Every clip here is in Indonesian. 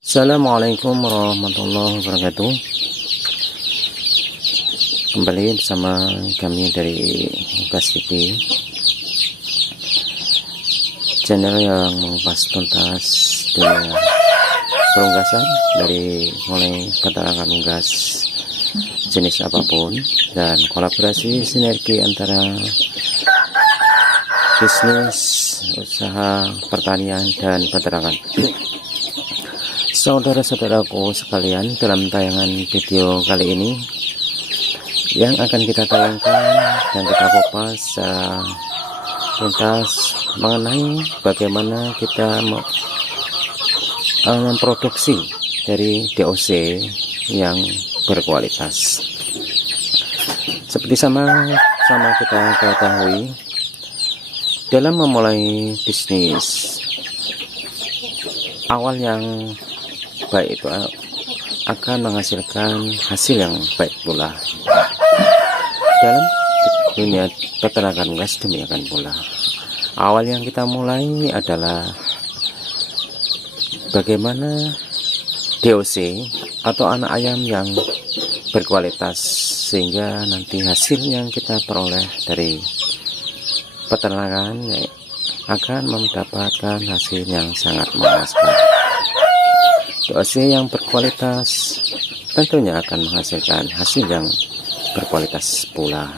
Assalamualaikum warahmatullahi wabarakatuh. Kembali bersama kami dari Gas TV, channel yang mengupas tuntas dunia perunggasan dari mulai keterangan unggas jenis apapun dan kolaborasi sinergi antara bisnis, usaha pertanian dan peternakan. Saudara-saudaraku sekalian, dalam tayangan video kali ini yang akan kita tayangkan dan kita kupas secara tuntas mengenai bagaimana kita memproduksi dari DOC yang berkualitas. Seperti sama kita ketahui, dalam memulai bisnis, awal yang baik itu akan menghasilkan hasil yang baik pula. Dalam dunia peternakan unggas demikian pula. Awal yang kita mulai adalah bagaimana DOC atau anak ayam yang berkualitas, sehingga nanti hasil yang kita peroleh dari peternakan akan mendapatkan hasil yang sangat memuaskan. DOC yang berkualitas tentunya akan menghasilkan hasil yang berkualitas pula.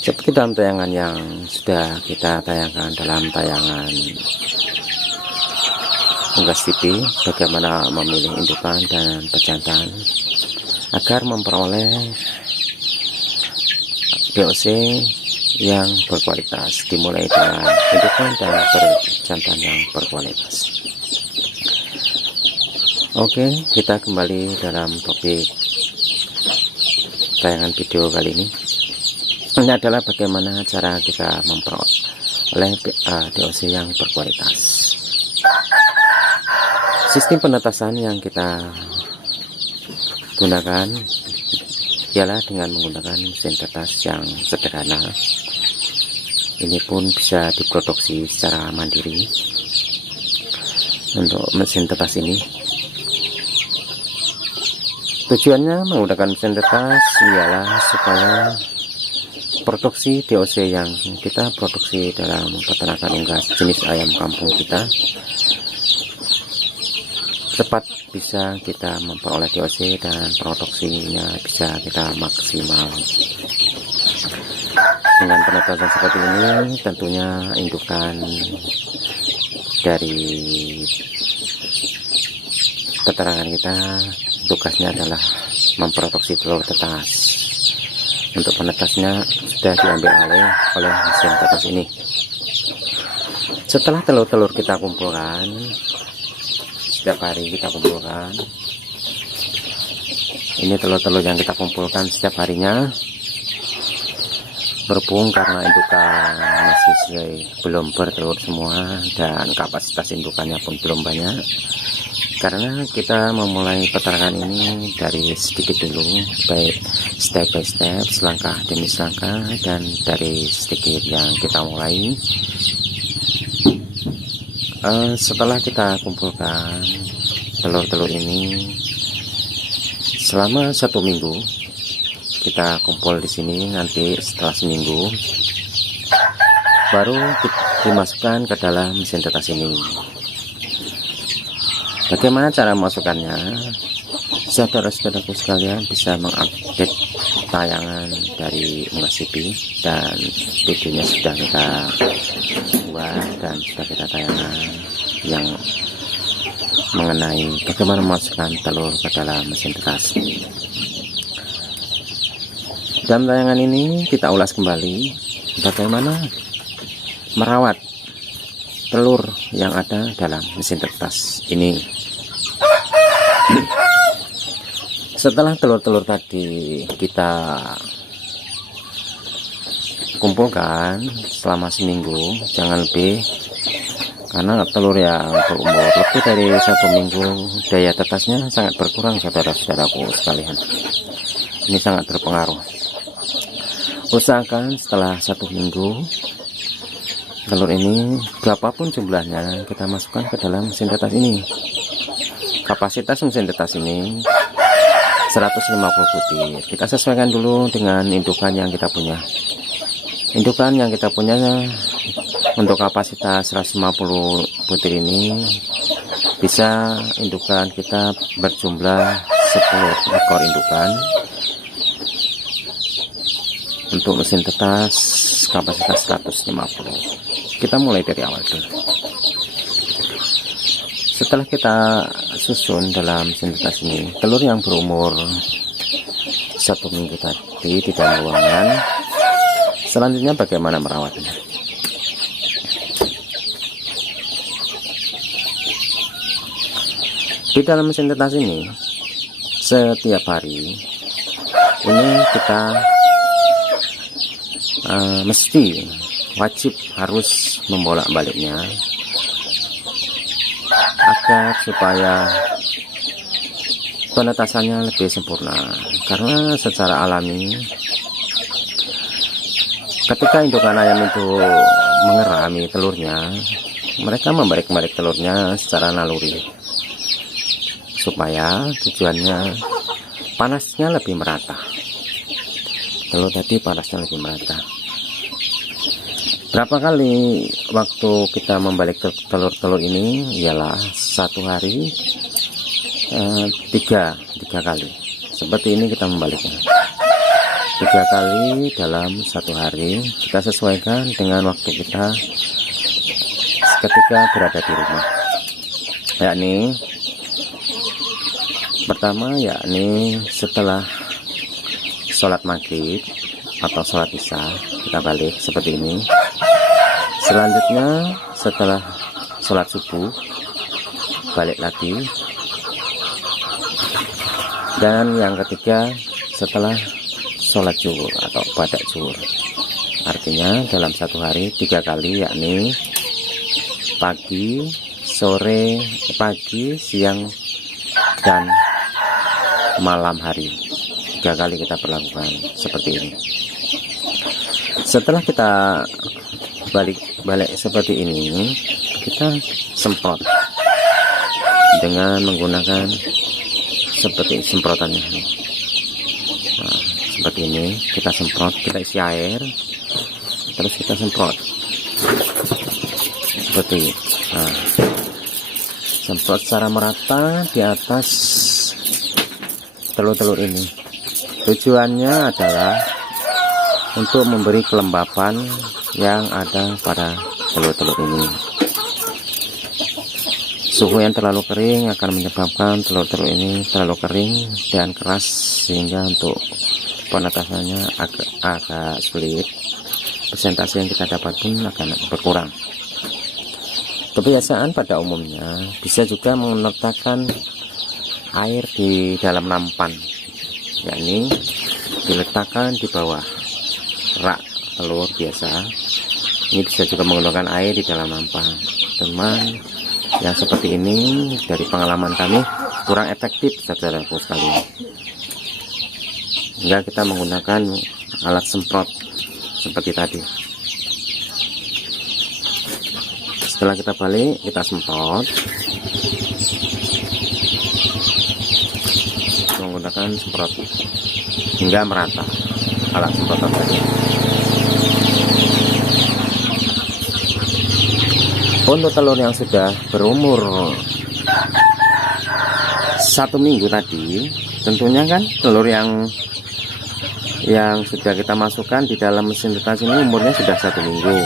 Seperti dalam tayangan yang sudah kita tayangkan dalam tayangan Unggas TV, bagaimana memilih indukan dan pejantan agar memperoleh DOC yang berkualitas, dimulai dengan indukan dan pejantan yang berkualitas. Oke, kita kembali dalam topik tayangan video kali ini. Ini adalah bagaimana cara kita memperoleh DOC yang berkualitas. Sistem penetasan yang kita gunakan ialah dengan menggunakan mesin tetes yang sederhana. Ini pun bisa diproduksi secara mandiri. Untuk mesin tetes ini, tujuannya menggunakan mesin tetes ialah supaya produksi DOC yang kita produksi dalam peternakan unggas jenis ayam kampung kita cepat bisa kita memperoleh DOC dan produksinya bisa kita maksimal. Dengan penetasan seperti ini, tentunya indukan dari peternakan kita tugasnya adalah memproduksi telur tetas. Untuk penetasnya sudah diambil oleh mesin tetes ini. Setelah telur-telur kita kumpulkan, setiap hari kita kumpulkan, ini telur-telur yang kita kumpulkan setiap harinya, berhubung karena indukan masih belum bertelur semua dan kapasitas indukannya pun belum banyak, karena kita memulai peternakan ini dari sedikit dulu, baik step by step, selangkah demi selangkah, dan dari sedikit yang kita mulai. Setelah kita kumpulkan telur-telur ini selama 1 minggu, kita kumpul di sini. Nanti setelah seminggu baru dimasukkan ke dalam mesin tetes ini. Bagaimana cara memasukkannya? Saudara-saudaraku sekalian bisa mengupdate tayangan dari Unggas TV, dan videonya sudah kita buat dan sudah kita tayangkan yang mengenai bagaimana memasukkan telur ke dalam mesin tetes. Dalam tayangan ini kita ulas kembali bagaimana merawat telur yang ada dalam mesin tetes ini. Setelah telur-telur tadi kita kumpulkan selama seminggu, jangan lebih, karena telur yang berumur lebih dari 1 minggu daya tetasnya sangat berkurang, saudara-saudaraku sekalian. Ini sangat berpengaruh. Usahakan setelah 1 minggu telur ini berapapun jumlahnya kita masukkan ke dalam mesin tetes ini. Kapasitas mesin tetes ini 150 butir. Kita sesuaikan dulu dengan indukan yang kita punya. Indukan yang kita punya untuk kapasitas 150 butir ini bisa indukan kita berjumlah 10 ekor indukan. Untuk mesin tetes kapasitas 150. Kita mulai dari awal dulu. Setelah kita susun dalam mesin tetes ini telur yang berumur 1 minggu tadi di dalam ruangan, selanjutnya bagaimana merawatnya. Di dalam mesin tetes ini setiap hari ini kita mesti wajib harus membolak-baliknya agar supaya penetasannya lebih sempurna. Karena secara alami ketika indukan ayam itu mengerami telurnya, mereka membalik-balik telurnya secara naluri supaya tujuannya panasnya lebih merata. Telur tadi panasnya lebih merata. Berapa kali waktu kita membalik telur-telur ini? Ialah satu hari 3 kali. Seperti ini kita membaliknya 3 kali dalam satu hari. Kita sesuaikan dengan waktu kita ketika berada di rumah. Yakni pertama yakni setelah sholat maghrib atau sholat isya kita balik seperti ini. Selanjutnya setelah sholat subuh balik lagi, dan yang ketiga setelah sholat zuhur atau badak zuhur. Artinya dalam satu hari 3 kali, yakni pagi, sore, pagi, siang, dan malam hari. 3 kali kita perlakukan seperti ini. Setelah kita balik seperti ini, kita semprot dengan menggunakan seperti semprotannya. Nah, seperti ini kita semprot, kita isi air, terus kita semprot seperti nah, semprot secara merata di atas telur-telur ini. Tujuannya adalah untuk memberi kelembapan yang ada pada telur-telur ini. Suhu yang terlalu kering akan menyebabkan telur-telur ini terlalu kering dan keras, sehingga untuk penetasannya agak sulit. Persentase yang kita dapat pun akan berkurang. Kebiasaan pada umumnya bisa juga meletakkan air di dalam nampan, yakni diletakkan di bawah rak telur biasa. Ini bisa juga menggunakan air di dalam nampan. Teman yang seperti ini dari pengalaman kami kurang efektif, saudaraku sekalian. Hingga kita menggunakan alat semprot seperti tadi. Setelah kita balik, kita semprot menggunakan semprot hingga merata alat semprotan tadi. Untuk telur yang sudah berumur 1 minggu tadi, tentunya kan telur yang sudah kita masukkan di dalam mesin tetes ini umurnya sudah 1 minggu.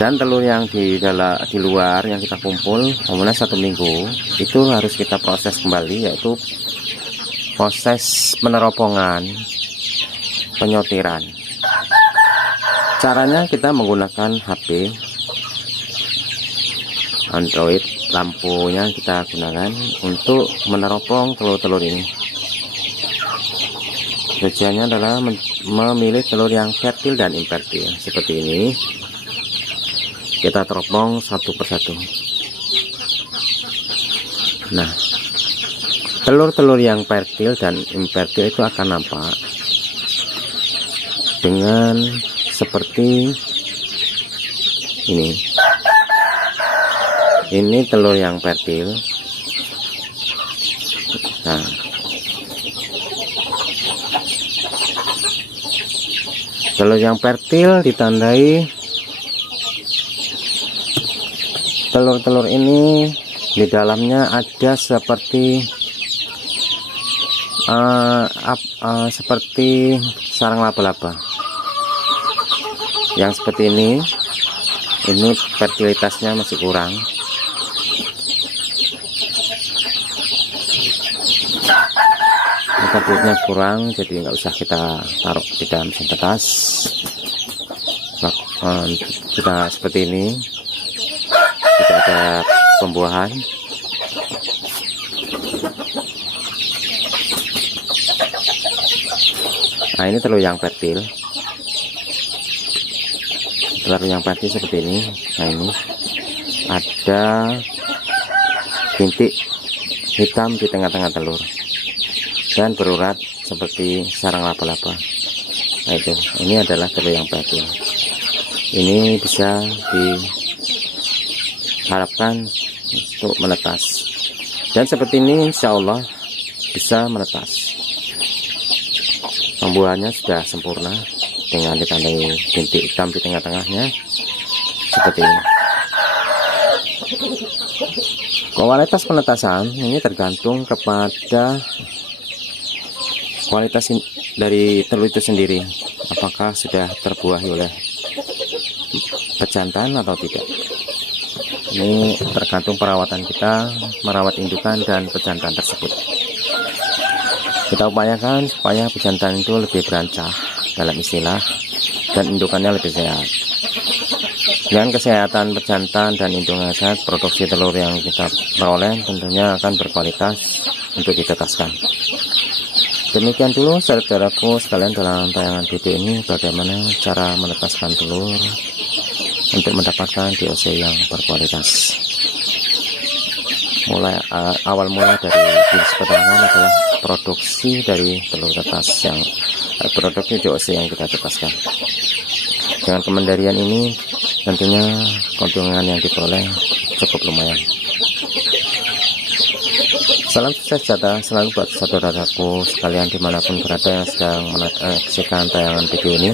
Dan telur yang di luar yang kita kumpul umurnya 1 minggu, itu harus kita proses kembali, yaitu proses peneropongan, penyotiran. Caranya kita menggunakan HP Android, lampunya kita gunakan untuk meneropong telur-telur ini. Tujuannya adalah memilih telur yang fertil dan infertil. Seperti ini kita teropong satu persatu. Nah, telur-telur yang fertil dan infertil itu akan nampak dengan seperti ini telur yang fertil. Nah, telur yang fertil ditandai telur-telur ini di dalamnya ada seperti seperti sarang laba-laba yang seperti ini fertilitasnya masih kurang. Fertilitasnya kurang, jadi nggak usah kita taruh di dalam mesin tetas. Kita seperti ini tidak ada pembuahan. Nah, ini telur yang fertil. Telur yang fertil seperti ini. Nah, ini ada bintik hitam di tengah-tengah telur dan berurat seperti sarang laba-laba. Nah, itu ini adalah telur yang fertil. Ini bisa diharapkan untuk menetas, dan seperti ini insya Allah bisa menetas. Pembuahannya sudah sempurna dengan ditandai bintik hitam di tengah-tengahnya seperti ini. Kualitas penetasan ini tergantung kepada kualitas dari telur itu sendiri, apakah sudah terbuahi oleh pejantan atau tidak. Ini tergantung perawatan kita merawat indukan dan pejantan tersebut. Kita upayakan supaya pejantan itu lebih berancah dalam istilah, dan indukannya lebih sehat. Dengan kesehatan pejantan dan induknya sehat, produksi telur yang kita peroleh tentunya akan berkualitas untuk ditetaskan. Demikian dulu saudaraku sekalian dalam tayangan video ini, bagaimana cara menetaskan telur untuk mendapatkan DOC yang berkualitas. Awal mula dari jenis peternakan adalah produksi dari telur tetas yang produksi DOC yang kita tetaskan. Dengan kemandirian ini tentunya keuntungan yang diperoleh cukup lumayan. Salam sukses sejahtera selalu buat saudaraku sekalian dimanapun berada yang sedang menyaksikan tayangan video ini.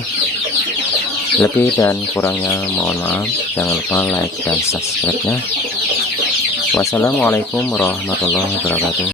Lebih dan kurangnya mohon maaf. Jangan lupa like dan subscribe-nya. Wassalamualaikum warahmatullahi wabarakatuh.